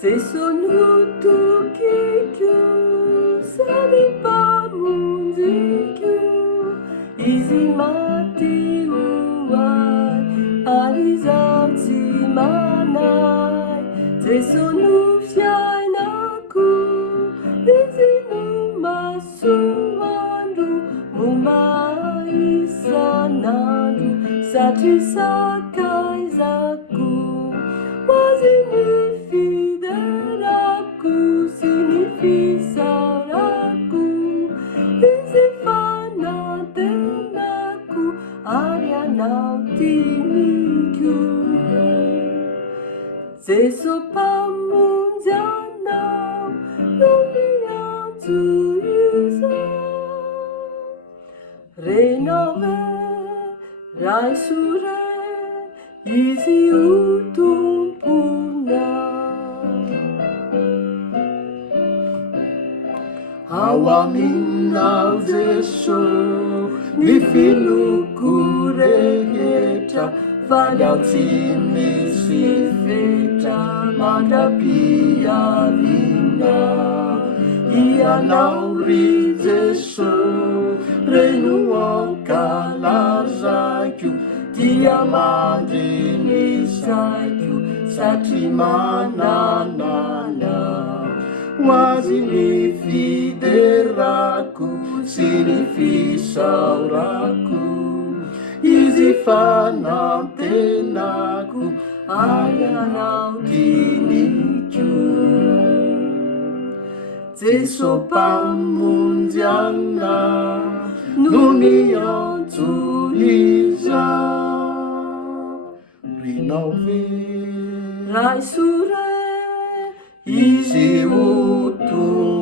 Jeso no tokiko sady mpamonjiko izy maty hoay ary zaho tsy manay Jeso no fiainako izy no masoandro momba isanandro satria sakaizako hoazy ny fiderako sy ny fisarako izy fanantenako ary anao tiniko Jeso mpamonjy anao no miantso izao renao ve raisore izy ho tompona ao aminao Jeso ny filoko rehetra faly aho tsy misy fetra mandrapiavina ianao ry Jeso reno ankalazako dia mandry saiko satria mananana hoazy ny fiderako sy ny fisaorako izy fanantenako ary anao tiniko Jeso mpamonjy anao no miantso izao renao ve raisore izy ho tompona